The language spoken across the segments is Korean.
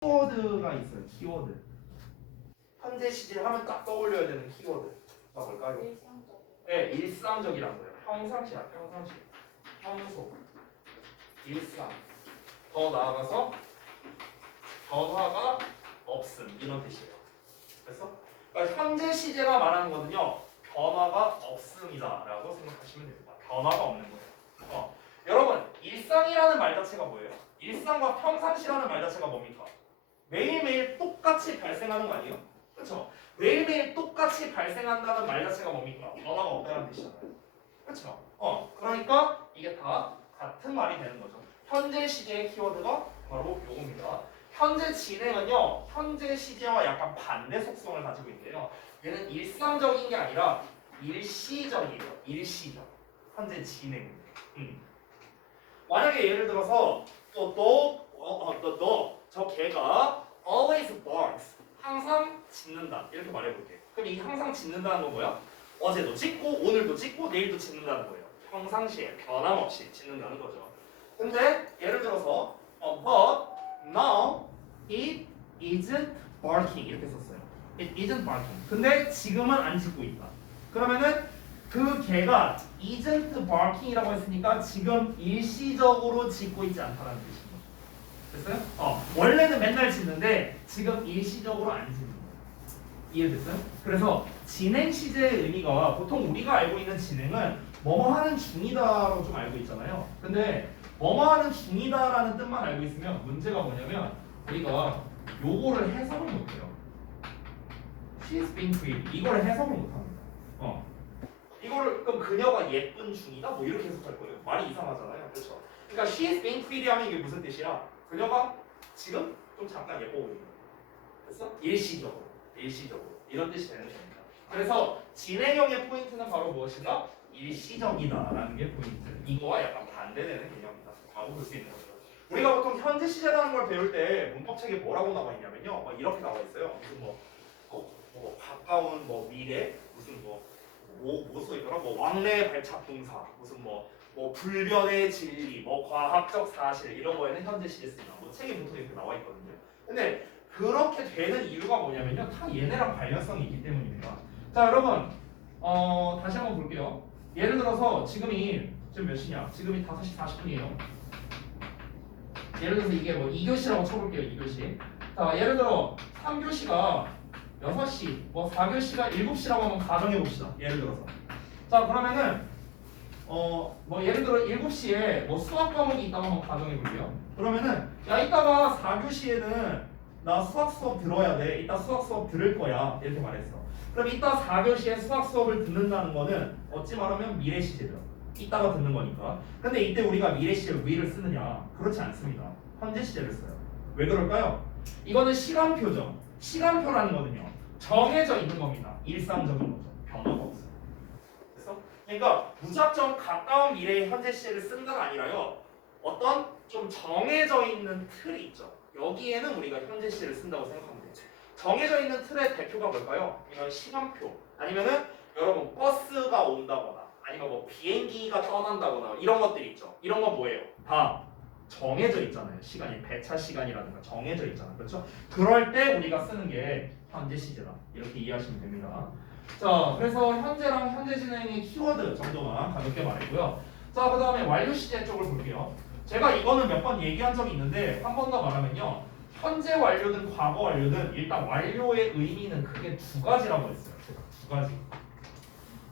키워드가 있어요. 키워드. 현재 시제 하면 딱 떠올려야 되는 키워드가 뭘까요? 일상적으로. 네, 일상적이란 거예요. 평상시야, 평상시. 평소. 일상. 더 나아가서 변화가 없음. 이런 뜻이에요. 그래서 그러니까 현재 시제가 말하는 거는요. 변화가 없음이다라고 생각하시면 됩니다. 변화가 없는 거예요. 여러분, 일상이라는 말 자체가 뭐예요? 일상과 평상시라는 말 자체가 뭡니까? 매일매일 똑같이 발생하는 거 아니에요? 그렇죠? 매일매일 똑같이 발생한다는 말 자체가 뭡니까? 변화가 없다는 뜻이잖아요. 그렇죠? 그러니까 이게 다 같은 말이 되는 거죠. 현재 시제의 키워드가 바로 요겁니다. 현재 진행은요, 현재 시제와 약간 반대 속성을 가지고 있는데요. 얘는 일상적인 게 아니라 일시적이에요. 일시적. 현재 진행. 만약에 예를 들어서 저 개가 always barks. 항상 짖는다. 이렇게 말해볼게. 그럼 이 항상 짖는다는 건 뭐야? 어제도 짖고 오늘도 짖고 내일도 짖는다는 거예요. 평상시에 변함없이 짖는다는 거죠. 근데 예를 들어서 but now it isn't barking 이렇게 썼어요. It isn't barking. 근데 지금은 안 짖고 있다. 그러면은 그 개가 isn't barking이라고 했으니까 지금 일시적으로 짖고 있지 않다는 뜻인 거죠. 됐어요? 원래는 맨날 짖는데 지금 일시적으로 안 짖는 거예요. 이해됐어요? 그래서 진행 시제의 의미가 보통 우리가 알고 있는 진행은 뭐뭐 하는 중이다로 좀 알고 있잖아요. 근데 뭐뭐 하는 중이다라는 뜻만 알고 있으면 문제가 뭐냐면 우리가 요거를 해석을 못해요. She's being pretty. 이거를 해석을 못합니다. 이거를 그럼 그녀가 예쁜 중이다? 뭐 이렇게 해석할 거예요. 말이 이상하잖아요. 그렇죠? 그러니까 she's being pretty 하면 이게 무슨 뜻이야? 그녀가 지금 좀 잠깐 예뻐 보이는 거예요. 됐어? 일시적으로. 이런 뜻이 되는 겁니다. 그래서 진행형의 포인트는 바로 무엇이다? 일시적이다라는 게 포인트. 이거와 약간 반대되는 개념이다. 라고 볼 수 있는 거죠. 우리가 보통 현재 시제라는 걸 배울 때 문법책에 뭐라고 나와 있냐면요. 이렇게 나와 있어요. 무슨 뭐 가까운 미래, 무슨 뭐 써있더라? 왕래 발착 동사, 무슨 불변의 진리, 과학적 사실 이런 거에는 현재 시제 쓰나 책에 보통 이렇게 나와 있거든요. 근데 그렇게 되는 이유가 뭐냐면요, 다 얘네랑 관련성이 있기 때문입니다. 자, 여러분, 다시 한번 볼게요. 예를 들어서 지금 몇 시냐? 지금이 5시 40분이에요. 예를 들어서 이게 2교시라고 쳐볼게요. 2교시. 자, 예를 들어 3교시가 6시, 4교시가 7시라고 한번 가정해 봅시다. 예를 들어서. 자, 그러면은 예를 들어 7시에 수학 과목이 있다고 한번 가정해 볼게요. 그러면은 야, 이따가 4교시에는 나 수학 수업 들어야 돼. 이따 수학 수업 들을 거야. 이렇게 말했어. 그럼 이따 4교시에 수학 수업을 듣는다는 거는 어찌 말하면 미래 시제죠. 이따가 듣는 거니까. 근데 이때 우리가 미래 시제 위를 쓰느냐? 그렇지 않습니다. 현재 시제를 써요. 왜 그럴까요? 이거는 시간표죠. 시간표라는 거는요, 정해져 있는 겁니다. 일상적인 거죠. 변화가 없어요. 그래서 그러니까 무작정 가까운 미래의 현재 시제를 쓴다가 아니라요, 어떤 좀 정해져 있는 틀이 있죠. 여기에는 우리가 현재 시제를 쓴다고 생각하면 돼요. 정해져 있는 틀의 대표가 뭘까요? 이런 시간표, 아니면은 여러분 버스가 온다거나 아니면 비행기가 떠난다거나 이런 것들이 있죠. 이런 건 뭐예요? 다 정해져 있잖아요. 시간이 배차 시간이라든가 정해져 있잖아요. 그렇죠? 그럴 때 우리가 쓰는 게 현재 시제다. 이렇게 이해하시면 됩니다. 자, 그래서 현재랑 현재 진행의 키워드 정도만 가볍게 말했고요. 자, 그 다음에 완료 시제 쪽을 볼게요. 제가 이거는 몇 번 얘기한 적이 있는데 한 번 더 말하면요, 현재 완료든 과거 완료든 일단 완료의 의미는 크게 두 가지라고 했어요. 제가 두 가지.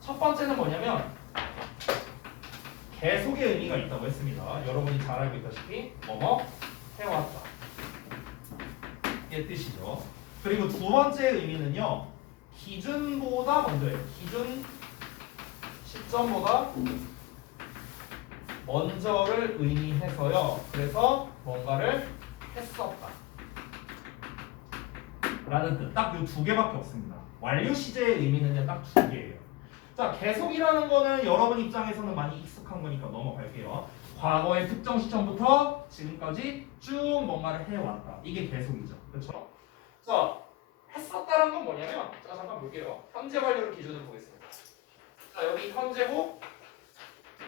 첫 번째는 뭐냐면 계속의 의미가 있다고 했습니다. 여러분이 잘 알고 있다시피 해왔다, 이게 뜻이죠. 그리고 두 번째 의미는요, 기준보다 먼저예요. 기준 시점보다 먼저를 의미해서요. 그래서 뭔가를 했었다 라는 뜻. 딱 이 두 개밖에 없습니다. 완료 시제의 의미는요, 딱 두 개예요. 자, 계속이라는 거는 여러분 입장에서는 많이 익숙한 거니까 넘어갈게요. 과거의 특정 시점부터 지금까지 쭉 뭔가를 해왔다. 이게 계속이죠. 그렇죠? 자, 했었다는 건 뭐냐면, 자, 잠깐 볼게요. 현재 완료를 기준으로 보겠습니다. 자, 여기 현재고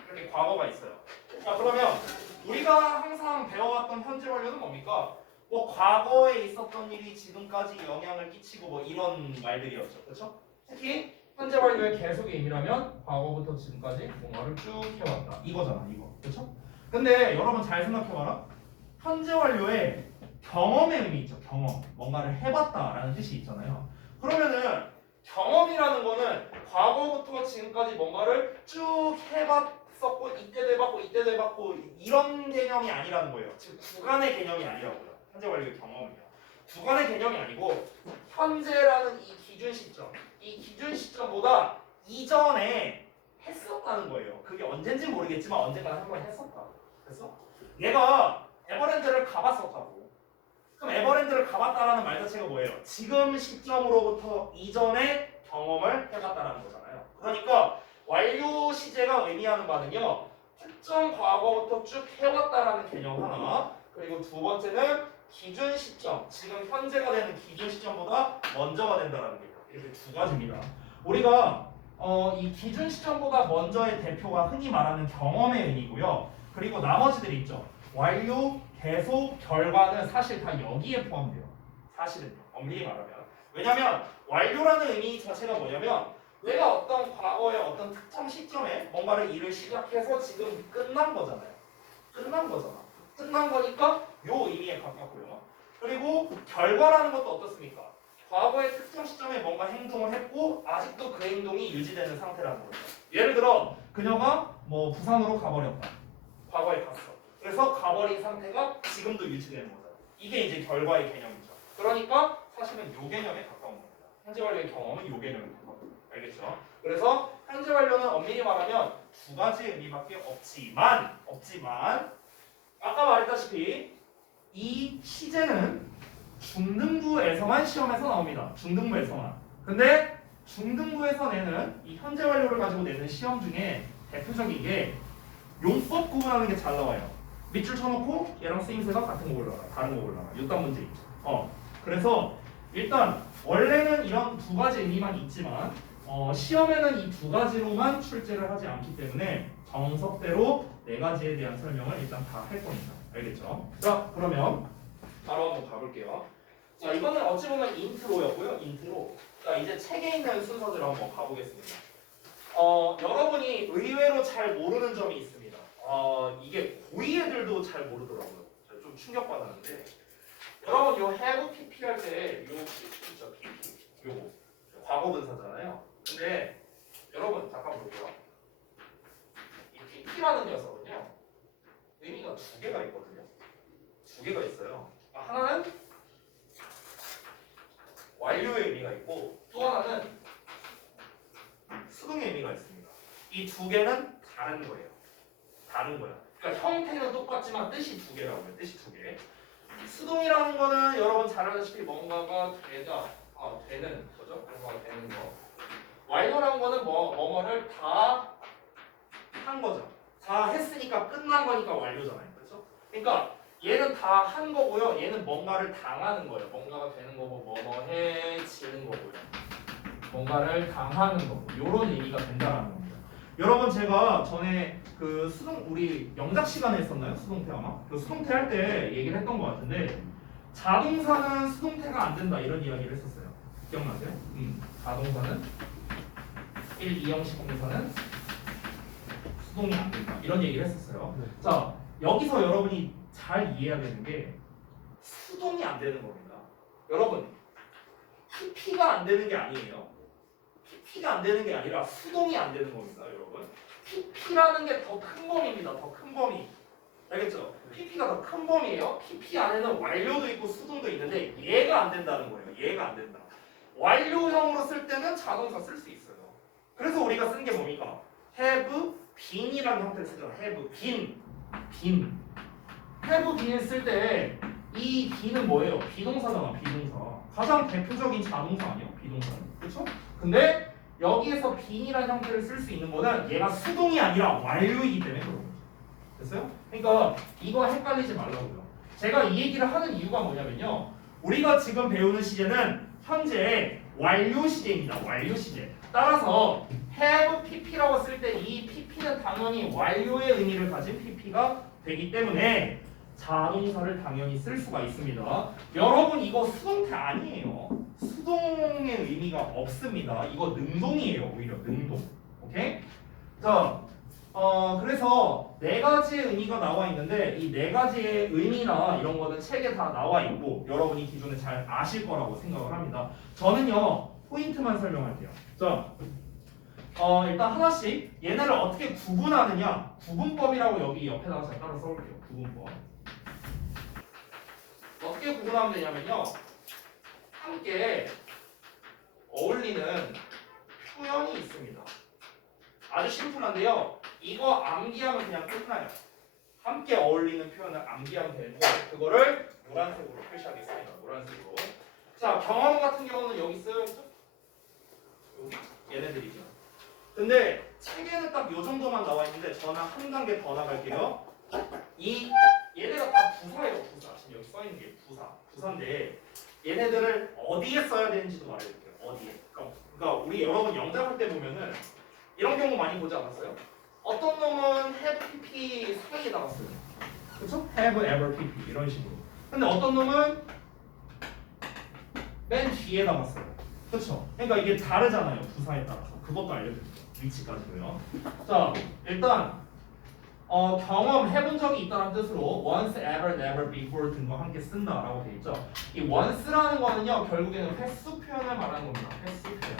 이렇게 과거가 있어요. 자, 그러면 우리가 항상 배워왔던 현재 완료는 뭡니까? 뭐 과거에 있었던 일이 지금까지 영향을 끼치고 뭐 이런 말들이었죠. 그렇죠? 특히 현재 완료의 계속의 의미라면 과거부터 지금까지 뭔가를 쭉 해왔다. 이거잖아, 이거. 그렇죠? 근데 여러분 잘 생각해봐라. 현재 완료에 경험의 의미 있죠. 경험. 뭔가를 해봤다라는 뜻이 있잖아요. 그러면은 경험이라는 거는 과거부터 지금까지 뭔가를 쭉 해봤었고 이때도 해봤고 이때도 해봤고 이런 개념이 아니라는 거예요. 즉 구간의 개념이 아니라고요. 현재 완료의 경험이요. 구간의 개념이 아니고 현재라는 이 기준 시점, 이 기준 시점보다 이전에 했었다는 거예요. 그게 언젠지 모르겠지만 언젠가 한번 했었다. 그래서 얘가 에버랜드를 가봤었다고. 그럼 에버랜드를 가봤다라는 말 자체가 뭐예요? 지금 시점으로부터 이전의 경험을 해봤다라는 거잖아요. 그러니까 완료 시제가 의미하는 바는요. 특정 과거부터 쭉 해왔다라는 개념 하나, 그리고 두 번째는 기준 시점, 지금 현재가 되는 기준 시점보다 먼저가 된다라는 거예요. 이렇게 두 가지입니다. 우리가 이 기준 시점보다 먼저의 대표가 흔히 말하는 경험의 의미고요. 그리고 나머지들 있죠. 완료, 계속, 결과는 사실 다 여기에 포함돼요. 사실은요. 엄밀히 말하면. 왜냐면 완료라는 의미 자체가 뭐냐면 내가 어떤 과거의 어떤 특정 시점에 뭔가를 일을 시작해서 지금 끝난 거잖아요. 끝난 거잖아. 끝난 거니까 요 의미에 가깝고요. 그리고 결과라는 것도 어떻습니까? 과거의 특정 시점에 뭔가 행동을 했고 아직도 그 행동이 유지되는 상태라는 거죠. 예를 들어 그녀가 뭐 부산으로 가버렸다. 과거에 갔어. 그래서 가버린 상태가 지금도 유지되는 거잖아요. 이게 이제 결과의 개념이죠. 그러니까 사실은 요 개념에 가까운 겁니다. 현재 완료의 경험은 요 개념에 가까워요. 알겠죠? 그래서 현재 완료는 엄밀히 말하면 두 가지 의미밖에 없지만 아까 말했다시피 이 시제는 중등부에서만 시험에서 나옵니다. 중등부에서만. 근데 중등부에서 내는 이 현재 완료를 가지고 내는 시험 중에 대표적인 게 용법 구분하는 게 잘 나와요. 밑줄 쳐놓고 얘랑 쓰임새가 같은 거 올라가, 다른 거 올라가. 이딴 문제 있죠. 그래서 일단 원래는 이런 두 가지 의미만 있지만 시험에는 이 두 가지로만 출제를 하지 않기 때문에 정석대로 네 가지에 대한 설명을 일단 다 할 겁니다. 알겠죠? 자, 그러면 바로 한번 가볼게요. 자, 이거는 어찌 보면 인트로였고요. 인트로. 자, 이제 책에 있는 순서대로 한번 가보겠습니다. 여러분이 의외로 잘 모르는 점이 있습니다. 이게 고2 애들도 잘 모르더라고요. 제가 좀 충격받았는데 여러분 요 have pp 할 때 요 pp 있죠? pp 요거 과거분사잖아요. 근데 여러분 잠깐 볼게요. 이 pp라는 녀석은요 의미가 두 개가 있거든요. 두 개가 있어요. 하나는 완료의 의미가 있고 또 하나는 수동의 의미가 있습니다. 이 두 개는 다른 거예요. 다른 거야. 그러니까 형태는 똑같지만 뜻이 두 개라고 해요. 뜻이 두 개. 수동이라는 거는 여러분 잘 아시다시피 뭔가가 되는 거죠. 뭔가가 되는 거. 완료라는 거는 뭐뭐를 다 한 거죠. 다 했으니까 끝난 거니까 완료잖아요. 그렇죠? 그러니까 얘는 다 한 거고요. 얘는 뭔가를 당하는 거예요. 뭔가가 되는 거고 뭐뭐해지는 거고요. 뭔가를 당하는 거고 이런 의미가 된다라는 겁니다. 여러분 제가 전에 그 수동 우리 영작 시간에 했었나요? 수동태 아마? 그 수동태 할 때 얘기를 했던 것 같은데 자동사는 수동태가 안 된다 이런 이야기를 했었어요. 기억나세요? 자동사는 1, 2형식 동사는 수동이 안 된다 이런 얘기를 했었어요. 네. 자 여기서 여러분이 잘 이해해야 되는 게 수동이 안 되는 겁니다. 여러분 PP가 안 되는 게 아니에요. PP가 안 되는 게 아니라 수동이 안 되는 겁니다, 여러분. PP라는 게 더 큰 범위입니다. 더 큰 범위. 알겠죠? PP가 더 큰 범위예요. PP 안에는 완료도 있고 수동도 있는데 얘가 안 된다는 거예요. 얘가 안 된다. 완료형으로 쓸 때는 자동사 쓸 수 있어요. 그래서 우리가 쓴 게 뭡니까? have been이라는 형태를 쓰잖아. have been. have been 쓸 때 이 be는 뭐예요? 비동사잖아. 비동사. 가장 대표적인 자동사 아니에요? 비동사는. 그렇죠? 근데 여기에서 been이라는 형태를 쓸 수 있는 거는 얘가 수동이 아니라 완료이기 때문에 그런 거죠. 됐어요? 그러니까 이거 헷갈리지 말라고요. 제가 이 얘기를 하는 이유가 뭐냐면요. 우리가 지금 배우는 시제는 현재 완료 시제입니다. 완료 시제. 따라서 have pp라고 쓸 때 이 pp는 당연히 완료의 의미를 가진 pp가 되기 때문에 자동사를 당연히 쓸 수가 있습니다. 여러분 이거 수동태 아니에요. 수동의 의미가 없습니다. 이거 능동이에요. 오히려 능동. 오케이? 자, 그래서 네 가지의 의미가 나와 있는데 이 네 가지의 의미나 이런 거는 책에 다 나와 있고 여러분이 기존에 잘 아실 거라고 생각을 합니다. 저는요 포인트만 설명할게요. 자, 일단 하나씩 얘네를 어떻게 구분하느냐 구분법이라고 여기 옆에다가 제가 따로 써볼게요. 구분법. 어떻게 구분하면 되냐면요 함께 어울리는 표현이 있습니다. 아주 심플한데요 이거 암기하면 그냥 끝나요. 함께 어울리는 표현을 암기하면 되는데 그거를 노란색으로 표시하겠습니다. 노란색으로. 자, 경험 같은 경우는 여기 쓰여있죠? 여기 얘네들이죠. 근데 책에는 딱 요 정도만 나와 있는데 저는 한 단계 더 나갈게요. 이 얘네가 다 부사예요. 부사. 지금 여기 써 있는 게 부사인데 얘네들을 어디에 써야 되는지도 말해줄게요. 어디에. 그러니까 우리 여러분 영작 할 때 보면은 이런 경우 많이 보지 않았어요? 어떤 놈은 have pp 사이에다가 써요. 그렇죠? have ever pp 이런 식으로. 근데 어떤 놈은 맨 뒤에다가 써요. 그렇죠? 그러니까 이게 다르잖아요. 부사에 따라서. 그것도 알려드릴게요. 위치까지도요. 자, 일단 경험해본 적이 있다는 뜻으로 once, ever, never, before 등과 함께 쓴다라고 돼 있죠. 이 once라는 거는요 결국에는 횟수 표현을 말하는 겁니다. 횟수 표현.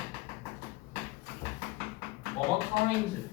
뭐뭐 times를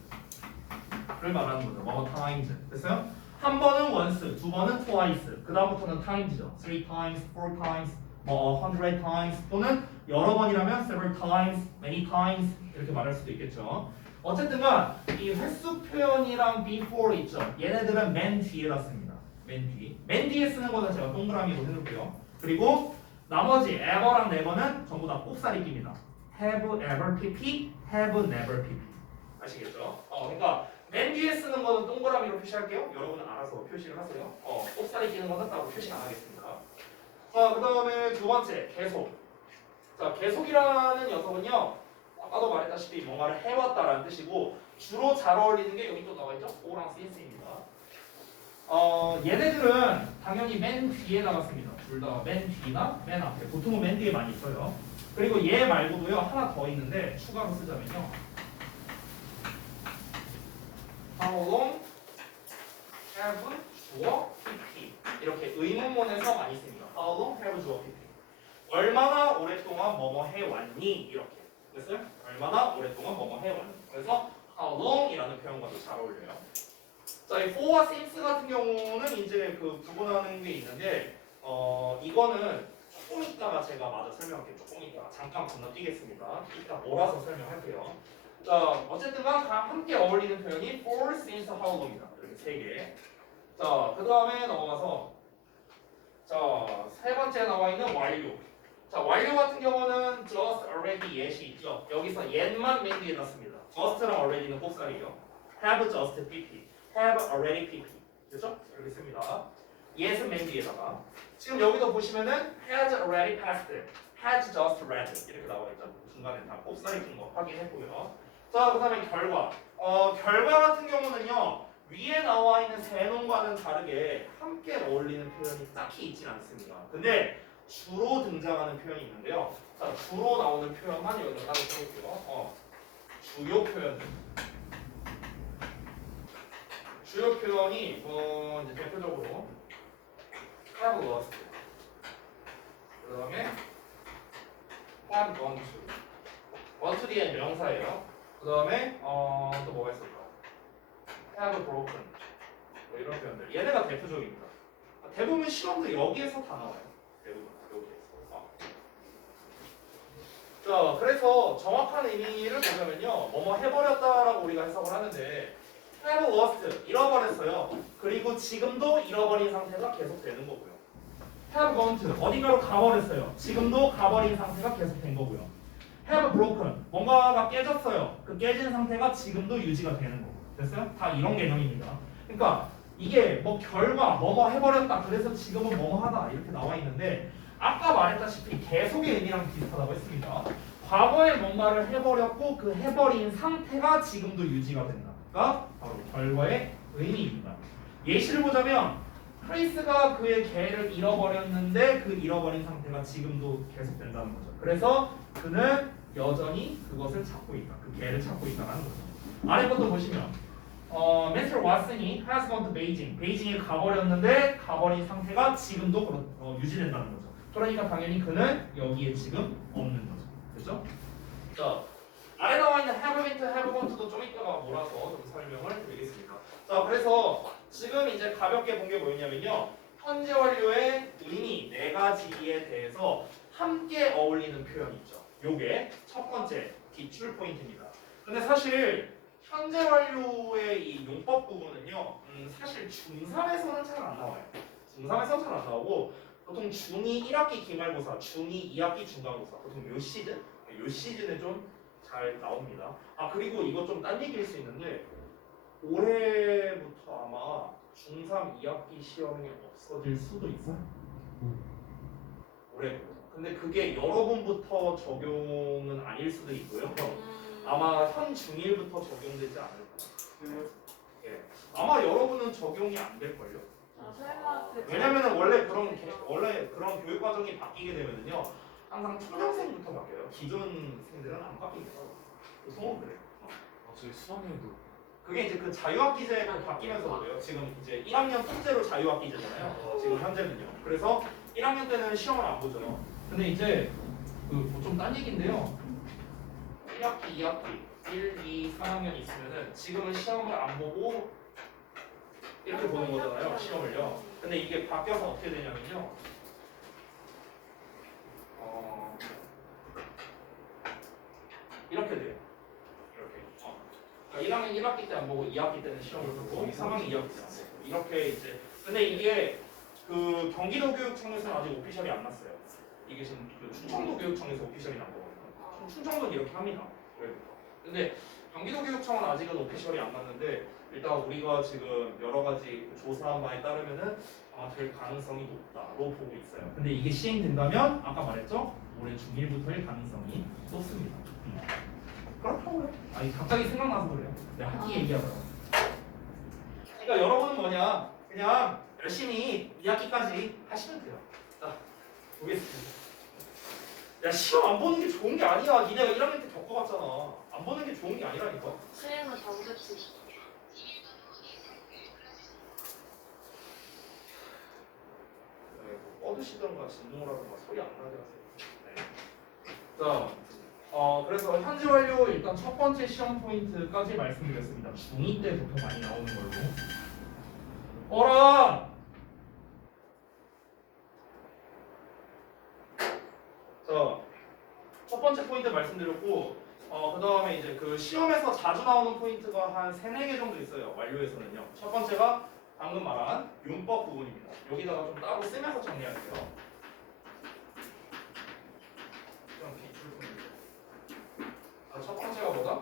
말하는 거죠. 뭐뭐 times. 됐어요? 한 번은 once, 두 번은 twice. 그 다음부터는 times죠. three times, four times, 뭐 100 times 또는 여러 번이라면 several times, many times 이렇게 말할 수도 있겠죠. 어쨌든간 이 횟수 표현이랑 before 있죠. 얘네들은 맨 뒤에다 씁니다. 맨 뒤. 맨 뒤에 쓰는 거는 제가 동그라미로 해놓을게요. 그리고 나머지 ever랑 never는 전부 다 꼽살이 낍니다. have ever pp, have never pp. 아시겠죠? 그러니까 맨 뒤에 쓰는 거는 동그라미로 표시할게요. 여러분은 알아서 표시를 하세요. 꼽살이 끼는 거는 따로 표시 안 하겠습니다. 자, 그 다음에 두 번째 계속. 자, 계속이라는 녀석은요. 아까도 말했다시피 뭔가를 해왔다라는 뜻이고 주로 잘 어울리는 게 여기 또 나와있죠? 오랑 since입니다. 얘네들은 당연히 맨 뒤에 나갔습니다. 둘 다 맨 뒤나 맨 앞에. 보통은 맨 뒤에 많이 써요. 그리고 얘 말고도요 하나 더 있는데 추가로 쓰자면요. How long have 주어 pp 이렇게 의문문에서 많이 씁니다. How long have 주어 pp 얼마나 오랫동안 뭐뭐 해왔니 이렇게. 됐어요? 얼마나 오랫동안 뭐뭐 해왔니. 그래서 how long이라는 표현과도 잘 어울려요. 자, 이 for와 since 같은 경우는 이제 그 구분하는 게 있는데 이거는 조금 있다가 제가 마저 설명할게요. 조금 있다가 잠깐 건너뛰겠습니다. 이따 몰아서 설명할게요. 자, 어쨌든 함께 어울리는 표현이 for, since, how long이다. 이렇게 세 개. 자, 그 다음에 넘어가서 자, 세 번째 나와 있는 완료. 자, 완료 같은 경우는 just, already, yes이 있죠. 여기서 yet만 맨 뒤에 넣습니다. just랑 already는 꼽살이에요. have just pp, have already pp. 됐죠? 이렇게 씁니다. yes은 맨 뒤에다가. 지금 여기도 보시면은 has already passed, has just read 이렇게 나와 있죠. 중간에 다 꼽살이 낀 거 확인했고요. 자, 그 다음에 결과. 결과 같은 경우는요. 위에 나와 있는 세 놈과는 다르게 함께 어울리는 표현이 딱히 있진 않습니다. 근데 주로 등장하는 표현이 있는데요. 자, 주로 나오는 표현만 여기다 따로 써볼게요. 주요 표현들. 주요 표현이 이제 대표적으로 have lost. 그 다음에 have gone to. gone to 뒤에 명사예요. 그 다음에 또 뭐가 있을까? have broken. 뭐 이런 표현들. 얘네가 대표적입니다. 대부분 시험도 여기에서 다 나와요. 대부분 여기에서. 자, 그래서 정확한 의미를 보자면요. 뭐뭐 해버렸다라고 우리가 해석을 하는데 have lost, 잃어버렸어요. 그리고 지금도 잃어버린 상태가 계속되는 거고요. have gone to, 어딘가로 가버렸어요. 지금도 가버린 상태가 계속된 거고요. have broken, 뭔가가 깨졌어요. 그 깨진 상태가 지금도 유지가 되는 거고. 됐어요? 다 이런 개념입니다. 그러니까 이게 뭐 결과, 뭐뭐 해버렸다. 그래서 지금은 뭐뭐 하다. 이렇게 나와 있는데 아까 말했다시피 계속의 의미랑 비슷하다고 했습니다. 과거에 뭔가를 해버렸고 그 해버린 상태가 지금도 유지가 된다. 가 바로 결과의 의미입니다. 예시를 보자면 크리스가 그의 개를 잃어버렸는데 그 잃어버린 상태가 지금도 계속된다는 거죠. 그래서 그는 여전히 그것을 찾고 있다. 그 개를 찾고 있다는 거죠. 아래 것도 보시면 미스터 왓슨이 has gone to Beijing. 베이징에 가버렸는데 가버린 상태가 지금도 유지된다는 거죠. 그러니까 당연히 그는 여기에 지금 없는 거죠. 그렇죠? 자, 아래 나와 있는 have been to, have gone to도 좀 이따가 몰아서 좀 설명을 드리겠습니다. 자, 그래서 지금 이제 가볍게 본 게 뭐였냐면요. 현재 완료의 의미 네 가지에 대해서 함께 어울리는 표현이 있죠. 요게 첫 번째 기출 포인트입니다. 근데 사실 현재 완료의 이 용법 부분은요, 사실 중3에서는 잘 안 나와요. 중3에서는 잘 안 나오고 보통 중2 1학기 기말고사, 중2 2학기 중간고사, 보통 요 시즌? 요 시즌에 좀 잘 나옵니다. 아, 그리고 이거 좀 딴 얘기일 수 있는데 올해부터 아마 중3 2학기 시험이 없어질 수도 있어요. 올해부터. 근데 그게 여러분부터 적용은 아닐 수도 있고요. 아마 현 중1부터 적용되지 않을까. 예. 아마 여러분은 적용이 안 될걸요. 설마 왜냐면은 원래 그런 교육 과정이 바뀌게 되면은요. 항상 초년생부터 바뀌어요. 기존생들은 안 바뀝니다. 보통은 그래요. 저희 수학여행도 그게 이제 그 자유학기제가 바뀌면서 그래요. 지금 이제 1학년 통째로 자유학기제잖아요. 지금 현재는요. 그래서 1학년 때는 시험을 안 보죠. 근데 이제 좀 딴 얘기인데요. 1학기, 2학기, 1, 2, 3학년 있으면은 지금은 시험을 안 보고 이렇게 보는 거잖아요. 시험을요. 근데 이게 바뀌어서 어떻게 되냐면요. 이렇게 돼요. 이렇게. 그러니까 1학년 1학기 때 안 보고 2학기 때는 시험을 보고 3학년 2학기 때 안 보고 이렇게 이제. 근데 이게 그 경기도 교육청에서는 아직 오피셜이 안 났어요. 이게 지금 그 충청도 교육청에서 오피셜이 난 거거든요. 충청도는 이렇게 합니다. 올해부터. 근데 경기도 교육청은 아직은 오피셜이 안 났는데 일단 우리가 지금 여러 가지 조사한 바에 따르면은 아마 될 가능성이 높다로 보고 있어요. 근데 이게 시행된다면 아까 말했죠? 올해 중1부터일 가능성이 높습니다. 그렇다고요. 아니 갑자기 생각나서 그래요. 내가 학기 얘기하다가. 그러니까 여러분은 뭐냐? 그냥 열심히 2학기까지 하시면 돼요. 자, 보겠습니다. 야, 시험 안 보는 게 좋은 게 아니야. 니네가 1학년 때 겪어봤잖아. 안 보는 게 좋은 게 아니라니까. 수행은 정규치. 뻗으시던가 진동을 하던가 소리 안 나게 하세요. 네. 자, 그래서 현재 완료 일단 첫 번째 시험 포인트까지 말씀드렸습니다. 중2 때 보통 많이 나오는 걸로. 어라! 자, 첫 번째 포인트 말씀드렸고, 그 다음에 이제 그 시험에서 자주 나오는 포인트가 한 3, 4개 정도 있어요. 완료에서는요. 첫 번째가 방금 말한 용법 부분입니다. 여기다가 좀 따로 쓰면서 정리할게요. 좀 기출 포인트. 첫 번째가 뭐다?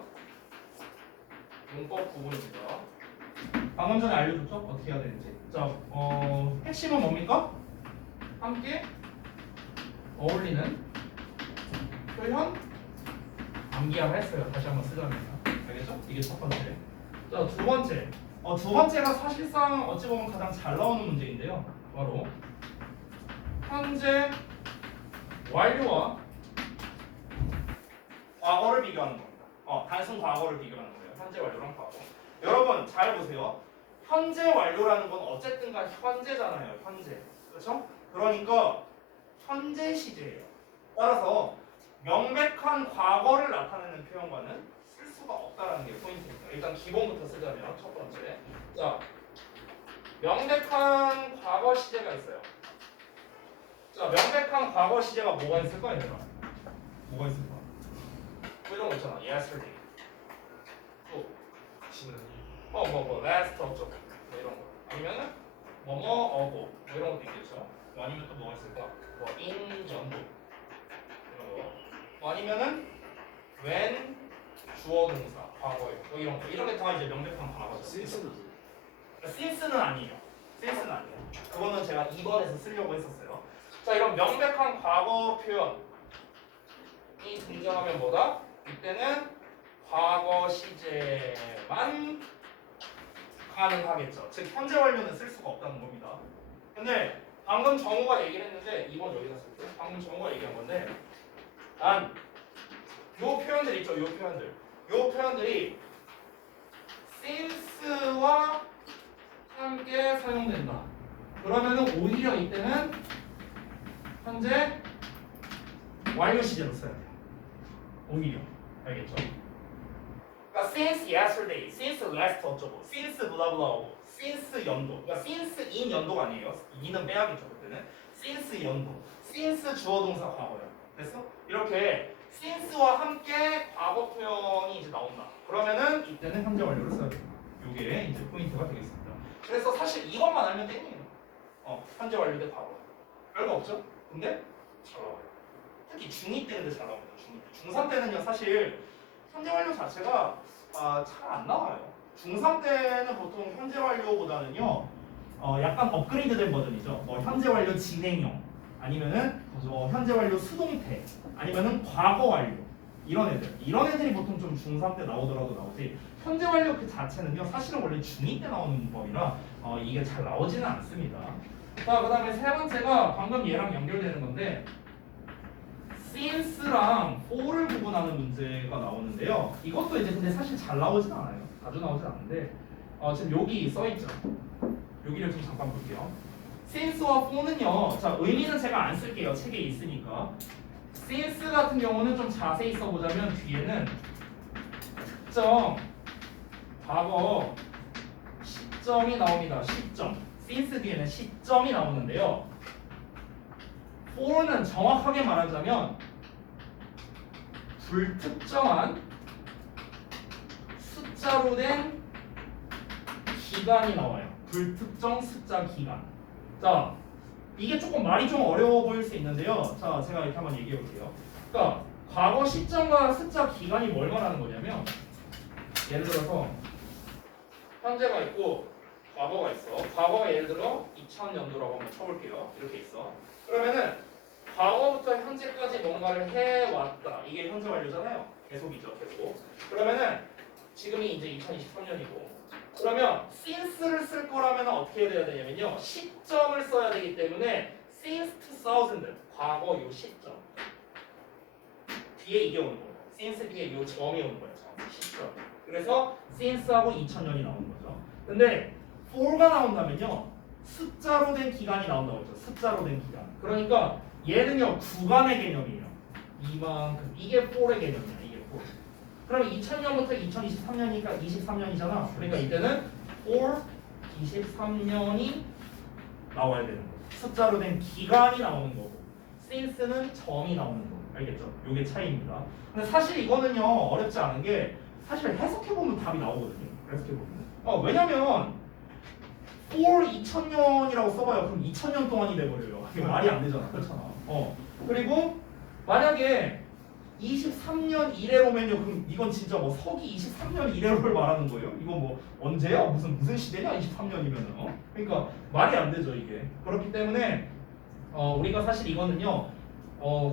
용법 부분입니다. 방금 전에 알려줬죠? 어떻게 해야 되는지. 자, 핵심은 뭡니까? 함께 어울리는 표현 암기하라 했어요. 다시 한번 쓰자면. 알겠죠? 이게 첫 번째. 자, 두 번째. 두 번째가 사실상 어찌 보면 가장 잘 나오는 문제인데요. 바로 현재 완료와 과거를 비교하는 겁니다. 단순 과거를 비교하는 거예요. 현재 완료랑 과거. 여러분 잘 보세요. 현재 완료라는 건 어쨌든가 현재잖아요. 현재. 그렇죠? 그러니까 현재 시제예요. 따라서 명백한 과거를 나타내는 표현과는 쓸 수가 없다라는 게 포인트입니다. 일단 기본부터 쓰자면 첫 번째. 자, 명백한 과거 시제가 있어요. 자, 명백한 과거 시제가 뭐가 있을까, 얘들아? 뭐가 있을까? 뭐 이런 거 있잖아. yesterday. 또 지난 last 없죠. 뭐 이런 거. 아니면은 뭐뭐어고 뭐 이런 것도 있겠죠. 뭐 아니면 또 뭐가 있을까? 뭐 in 전도 이런 거. 뭐 아니면은 when 주어 동사 과거에 뭐 이런 거. 이런 게 다 이제 명백한 과거죠. since는 since는 아니에요. since는 아니에요. 그거는 제가 2번에서 쓰려고 했었어요. 자, 이런 명백한 과거 표현이 등장하면 뭐다? 이때는 과거 시제만 가능하겠죠. 즉 현재 완료는 쓸 수가 없다는 겁니다. 근데 방금 정우가 얘기를 했는데 2번 여기다 쓸게요. 방금 정우가 얘기한 건데 난 요 표현들 있죠. 요 표현들이 since와 함께 사용된다. 그러면은 오히려 이때는 현재 완료 시제로 써야 돼요. 오히려. 알겠죠? 그러니까 since yesterday, since last 어쩌고, since 블라블라고, since 연도. 그러니까 since in 연도가 아니에요. in은 빼야겠죠 그때는. since 연도, since 주어 동사 과거요. 됐어? 이렇게 since와 함께 과거 표현이 이제 나온다. 그러면은 이때는 현재 완료를 써야 됩니다. 이게 이제 포인트가 되겠습니다. 그래서 사실 이것만 알면 땡이에요. 현재 완료 대 과거. 별거 없죠? 근데 잘 나와요. 특히 중2 때는 잘 나옵니다. 중2 때. 중3 때는요 사실 현재 완료 자체가 잘 안 나와요. 중3 때는 보통 현재 완료보다는요 약간 업그레이드된 버전이죠. 뭐 현재 완료 진행형 아니면은 현재 완료 수동태 아니면은 과거 완료 이런 애들이 보통 좀 중3 때 나오더라도 나오지 현재 완료 그 자체는요 사실은 원래 중2 때 나오는 문법이라 이게 잘 나오지는 않습니다. 자, 그 다음에 세 번째가 방금 얘랑 연결되는 건데 since랑 for를 구분하는 문제가 나오는데요. 이것도 이제 근데 사실 잘 나오진 않아요. 자주 나오진 않는데 지금 여기 써있죠. 여기를 좀 잠깐 볼게요. since와 for는요. 자, 의미는 제가 안 쓸게요. 책에 있으니까. since 같은 경우는 좀 자세히 써보자면 뒤에는 특정 과거 시점이 나옵니다. 시점. since 뒤에는 시점이 나오는데요. for는 정확하게 말하자면 불특정한 숫자로 된 기간이 나와요. 불특정 숫자 기간. 자, 이게 조금 말이 좀 어려워 보일 수 있는데요. 자, 제가 이렇게 한번 얘기해 볼게요. 그러니까 과거 시점과 숫자 기간이 뭘 말하는 거냐면 예를 들어서 현재가 있고 과거가 있어. 과거가 예를 들어 2000년도라고 한번 쳐볼게요. 이렇게 있어. 그러면은 과거부터 현재까지 뭔가를 해왔다. 이게 현재 완료잖아요. 계속이죠. 계속. 그러면은 지금이 이제 2023년이고 그러면 since를 쓸 거라면 어떻게 해야 되냐면요. 시점을 써야 되기 때문에 since 2000 과거 요 시점 뒤에 이게 오는 거예요. since 뒤에 요 점이 오는 거예요. 시점. 그래서 since하고 2000년이 나오는 거죠. 근데 for가 나온다면요. 숫자로 된 기간이 나온다고 했죠. 숫자로 된 기간. 그러니까 얘는요. 구간의 개념이에요. 이만큼. 이게 for의 개념이야. 이게 for. 그럼 2000년부터 2023년이니까 23년이잖아. 그러니까 이때는 for 23년이 나와야 되는 거예요. 숫자로 된 기간이 나오는 거고 since는 점이 나오는 거고. 알겠죠? 요게 차이입니다. 근데 사실 이거는요. 어렵지 않은 게 사실 해석해보면 답이 나오거든요. 해석해보면. 왜냐면 for 2000년이라고 써봐요. 그럼 2000년 동안이 돼버려요. 이게 말이 안 되잖아. 그렇잖아. 그리고 만약에 23년 이래로면요. 그럼 이건 진짜 뭐 서기 23년 이래로를 말하는 거예요? 이거 뭐 언제야? 무슨 시대냐? 23년이면은. 그러니까 말이 안 되죠 이게. 그렇기 때문에 우리가 사실 이거는요.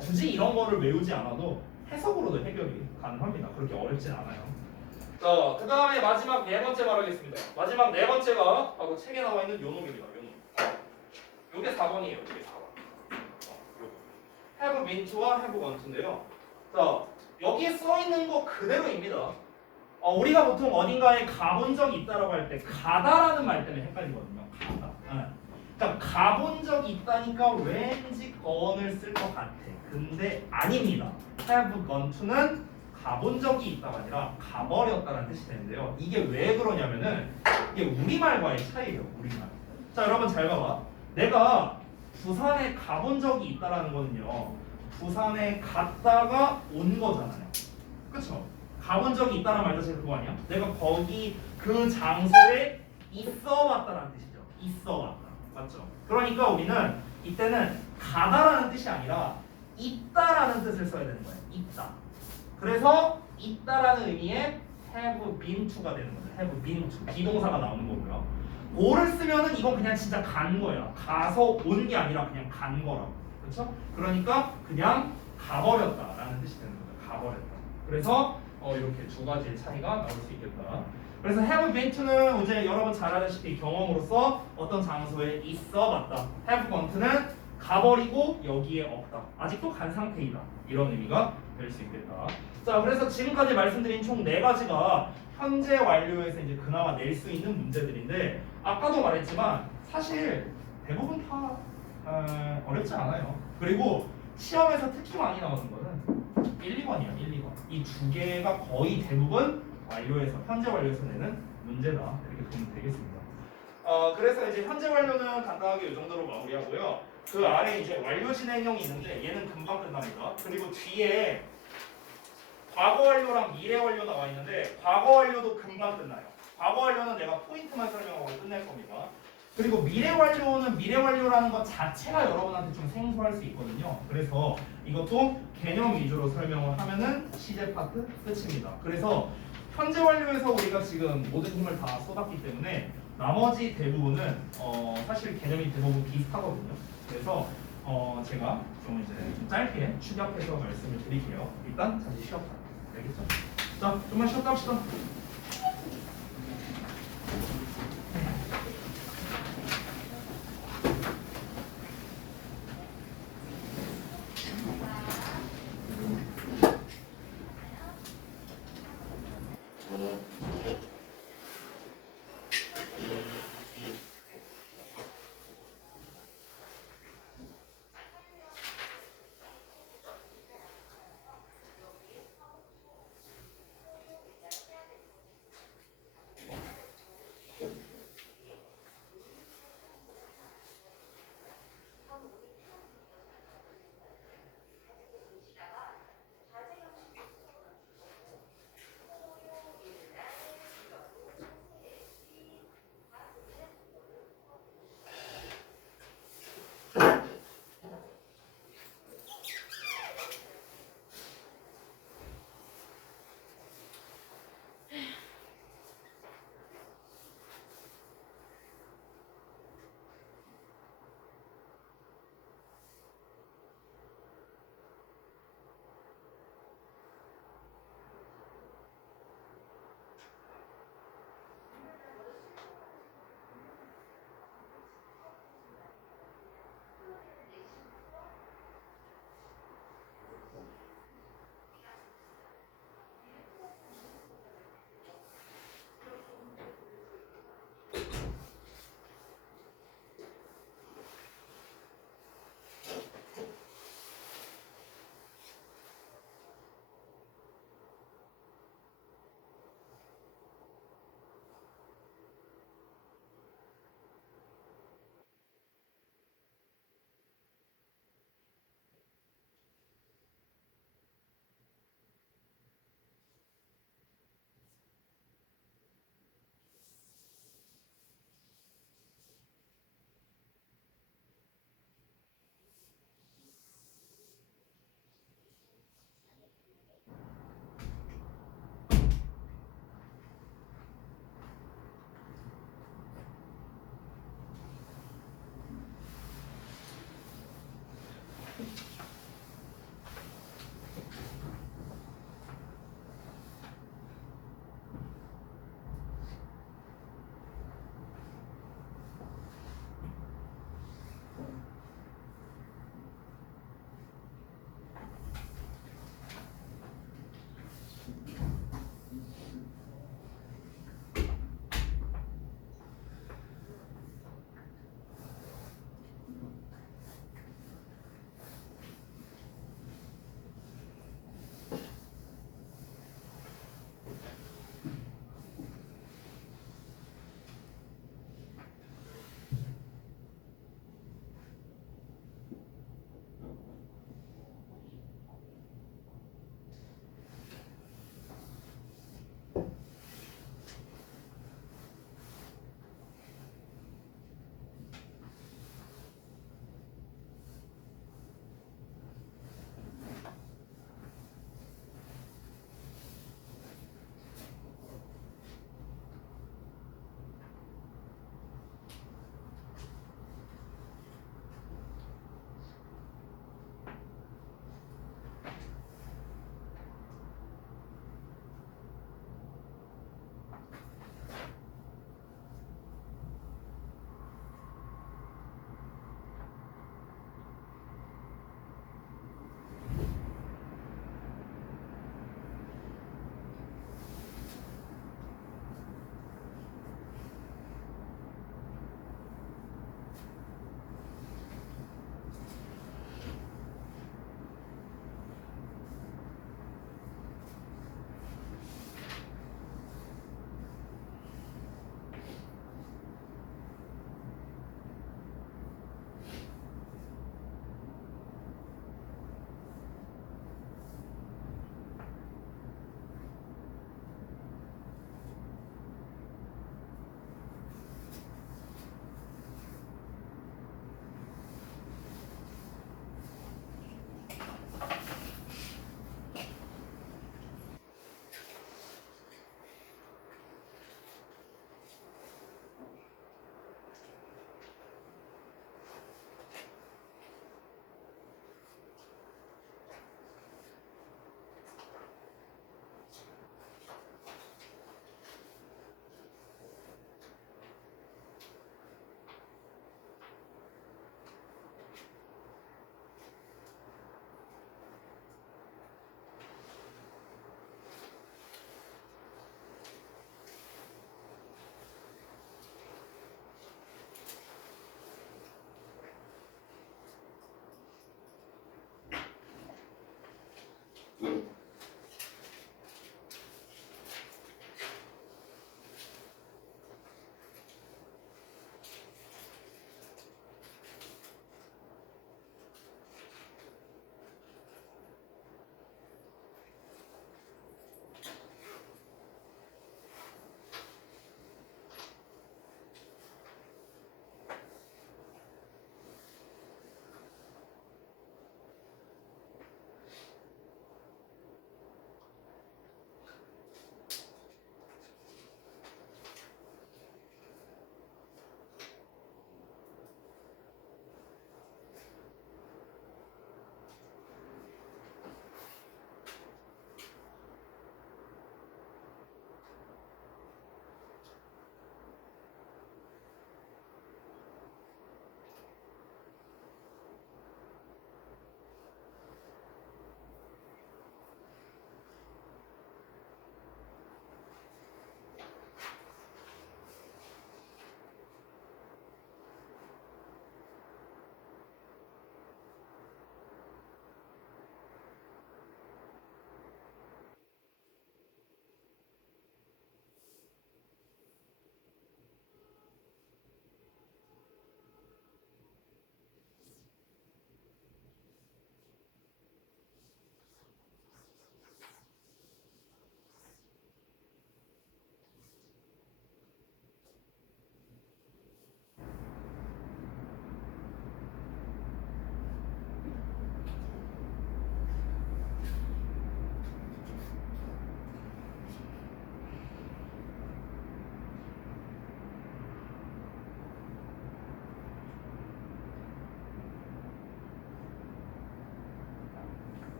굳이 이런 거를 외우지 않아도 해석으로도 해결이 가능합니다. 그렇게 어렵진 않아요. 자, 그 다음에 마지막 네 번째 말하겠습니다. 마지막 네 번째가 바로 책에 나와 있는 요 놈입니다. 요 놈. 요게 4번이에요. 요게 4번. have been to와 have gone to인데요. 자, 여기에 써 있는 거 그대로입니다. 우리가 보통 어딘가에 가본 적이 있다라고 할 때 가다라는 말 때문에 헷갈리거든요. 가다. 그러니까 가본 적이 있다니까 왠지 gone을 쓸 것 같아. 근데 아닙니다. have gone to는 가본 적이 있다가 아니라 가버렸다는 뜻이 되는데요. 이게 왜 그러냐면은 이게 우리말과의 차이예요. 우리말. 자, 여러분 잘 봐봐. 내가 부산에 가본 적이 있다라는 거는요. 부산에 갔다가 온 거잖아요. 그쵸? 가본 적이 있다는 말 자체가 그거 아니야? 내가 거기 그 장소에 있어 왔다라는 뜻이죠. 있어 왔다. 맞죠? 그러니까 우리는 이때는 가다라는 뜻이 아니라 있다라는 뜻을 써야 되는 거예요. 있다. 그래서 있다라는 의미의 have been to가 되는 거죠. have been to. 비동사가 나오는 거고요. go를 쓰면은 이건 그냥 진짜 간 거야. 가서 온 게 아니라 그냥 간 거라고. 그렇죠? 그러니까 그냥 가버렸다라는 뜻이 되는 거죠. 가버렸다. 그래서 이렇게 두 가지의 차이가 나올 수 있겠다. 그래서 have been to는 이제 여러분 잘 아시다시피 경험으로서 어떤 장소에 있어 봤다. have gone to는 가버리고 여기에 없다. 아직도 간 상태이다. 이런 의미가 될 수 있겠다. 자, 그래서 지금까지 말씀드린 총 4가지가 현재 완료에서 이제 그나마 낼 수 있는 문제들인데 아까도 말했지만 사실 대부분 다 어렵지 않아요. 그리고 시험에서 특히 많이 나오는 거는 1, 2번이야. 1, 2번. 이 두 개가 거의 대부분 완료에서 현재 완료에서 내는 문제다. 이렇게 보면 되겠습니다. 그래서 이제 현재 완료는 간단하게 이 정도로 마무리하고요. 그 아래 이제 완료 진행형이 있는데 얘는 금방 끝납니다. 그리고 뒤에 과거 완료랑 미래 완료 나와 있는데 과거 완료도 금방 끝나요. 과거 완료는 내가 포인트만 설명하고 끝낼 겁니다. 그리고 미래 완료는 미래 완료라는 것 자체가 여러분한테 좀 생소할 수 있거든요. 그래서 이것도 개념 위주로 설명을 하면은 시제 파트 끝입니다. 그래서 현재 완료에서 우리가 지금 모든 힘을 다 쏟았기 때문에 나머지 대부분은 사실 개념이 대부분 비슷하거든요. 그래서 제가 좀 이제 좀 짧게 축약해서 말씀을 드릴게요. 일단 잠시 쉬었다. 알겠죠? 자, 좀만 쉬었다 합시다.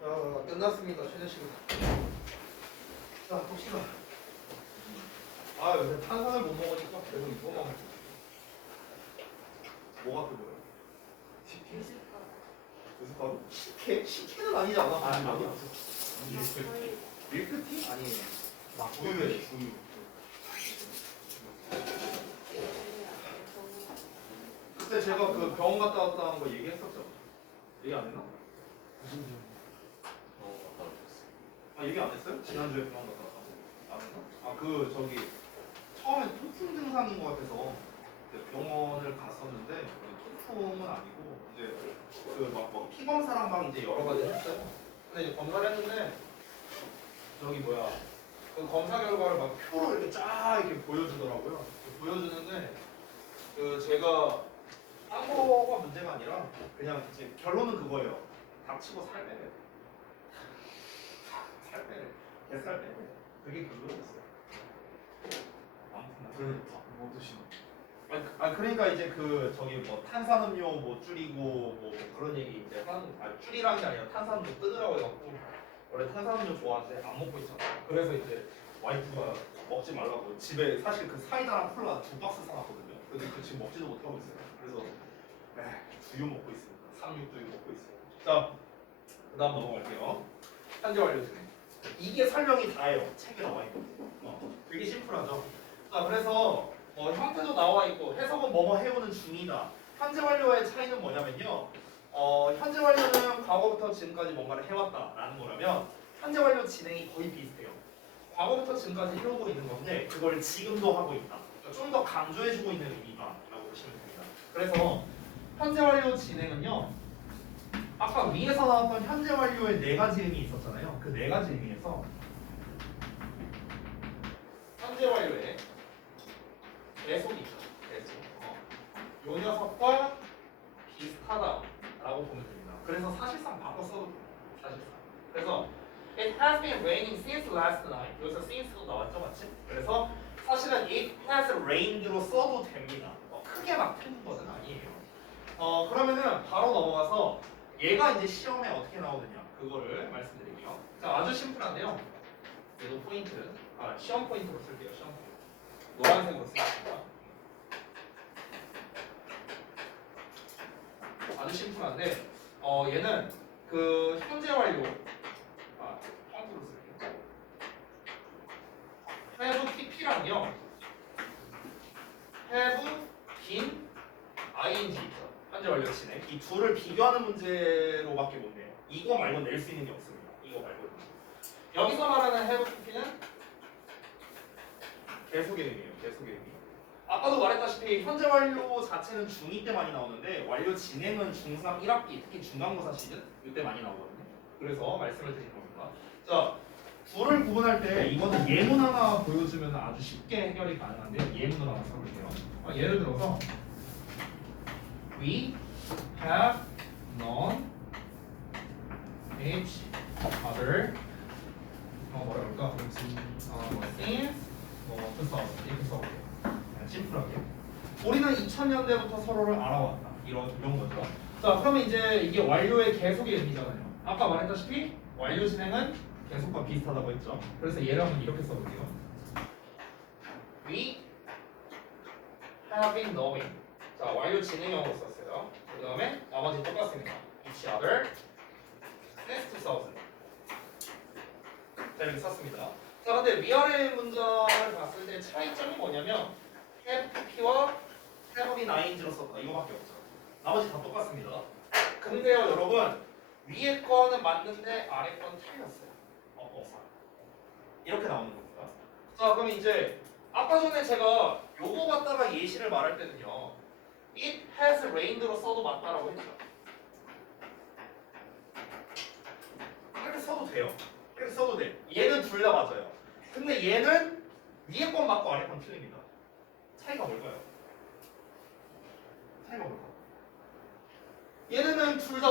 자, 끝났습니다. 쉬는 시간. 자, 봅시다. 아, 요새 탄산을 못 먹으니까 계속 이거 먹어. 뭐가 그거야? 교수가루? 식혜? 식혜는 아니잖아. 아니야. 밀크티? 아니에요. 막 우유에 우유. 그때 제가 그 병원 갔다 왔다는 거 얘기했었죠? 얘기 안 했나? 무슨 일? 아, 얘기 안 했어요? 지난주에 병원 갔다 왔다고? 안 했나? 아, 그 저기 처음엔 통풍 증상인 것 같아서 이제 병원을 갔었는데 통풍은 아니고 이제 그 피 검사랑 막 이제 여러 가지 했어요. 근데 이제 검사를 했는데 저기 뭐야 그 검사 결과를 막 표로 이렇게 쫙 이렇게 보여주더라고요. 보여주는데 그 제가 딴 거가 문제가 아니라 그냥 이제 결론은 그거예요. 닥치고 살 빼래. 살 빼래. 개살 빼래. 그게 그거였어요. 아무튼 뭐 드시나? 그러니까 이제 그 저기 뭐 탄산음료 뭐 줄이고 뭐 그런 얘기 이제 줄이라는 게 아니라 탄산음료 끊으라고 해갖고 원래 탄산음료 좋아하는데 안 먹고 있잖아. 그래서 이제 와이프가 먹지 말라고 집에 사실 그 사이다랑 콜라 2박스 사놨거든요. 근데 그 지금 먹지도 못하고 있어요. 그래서 두유 먹고 있습니다. 삼육두유 먹고 있어요. 자, 그다음 넘어갈게요. 현재 완료 진행. 이게 설명이 다예요. 책에 나와 있고. 되게 심플하죠. 자, 그래서 형태도 나와 있고 해석은 뭐뭐 해오는 중이다. 현재 완료의 차이는 뭐냐면요. 현재 완료는 과거부터 지금까지 뭔가를 해왔다라는 거라면 현재 완료 진행이 거의 비슷해요. 과거부터 지금까지 해오고 있는 건데 그걸 지금도 하고 있다. 좀 더 강조해주고 있는 의미다라고 보시면 됩니다. 그래서 현재 완료 진행은요. 아까 위에서 나왔던 현재 완료의 네 가지 의미 있었잖아요. 그 네 가지 의미에서 현재 완료의 계속이 있죠. 계속. 요 녀석과 비슷하다라고 보면 됩니다. 그래서 사실상 바꿔 써도 돼요. 사실상. 그래서 It has been raining since last night. 여기서 since도 나왔죠, 맞지? 그래서 사실은 it has rained로 써도 됩니다. 크게 막 틀린 것은 아니에요. 그러면은 바로 넘어가서 얘가 이제 시험에 어떻게 나오느냐 그거를 말씀드릴게요. 자, 아주 심플한데요. 얘도 포인트. 시험 포인트로 쓸게요. 시험 포인트. 노란색으로 쓰겠습니다. 아주 심플한데 얘는 그 현재 완료 형태로 쓸게요. have pp랑요 have 빈 ing 있죠. 현재 완료 진행. 이 둘을 비교하는 문제로밖에 못 내요. 이거 말고 낼 수 있는 게 없습니다. 이거 말고. 여기서 말하는 have pp는 계속의 의미예요. 계속의 의미. 아까도 말했다시피 현재 완료 자체는 중2 때 많이 나오는데 완료 진행은 중3 1학기 특히 중간고사 시즌 이때 많이 나오거든요. 그래서 말씀을 드린 겁니다. 자, 둘을 구분할 때 이거는 예문 하나 보여주면 아주 쉽게 해결이 가능한데 예문을 하나 써볼게요. 예를 들어서 We have known each other 뭐라 그럴까? since 2000 이렇게 써볼게요. 심플하게. 우리는 2000년대부터 서로를 알아왔다. 이런 거죠. 자, 그러면 이제 이게 완료의 계속의 의미잖아요. 아까 말했다시피 완료 진행은 계속과 비슷하다고 했죠. 그래서 얘를 한번 이렇게 써볼게요. We have been knowing. 자, 완료 진행형으로 썼어요. 그 다음에 나머지 똑같습니다. each other since 2000. 자, 이렇게 썼습니다. 자, 근데 위아래 문장을 봤을 때 차이점이 뭐냐면 have pp와 have been ing로 썼다. 이거밖에 없죠. 나머지 다 똑같습니다. 근데요, 여러분 위에 거는 맞는데 아래 거는 틀렸어요. 없어요. 이렇게 나오는 겁니다. 자, 그럼 이제 아까 전에 제가 요거 갖다가 예시를 말할 때는요, it has rained로 써도 맞다라고 했죠. 이렇게 써도 돼요. 이렇게 써도 돼. 얘는 둘 다 맞아요. 근데 얘는 위에 건 맞고 아래 건 틀립니다. 차이가 뭘까요? 차이가 뭘까요? 얘네는 둘 다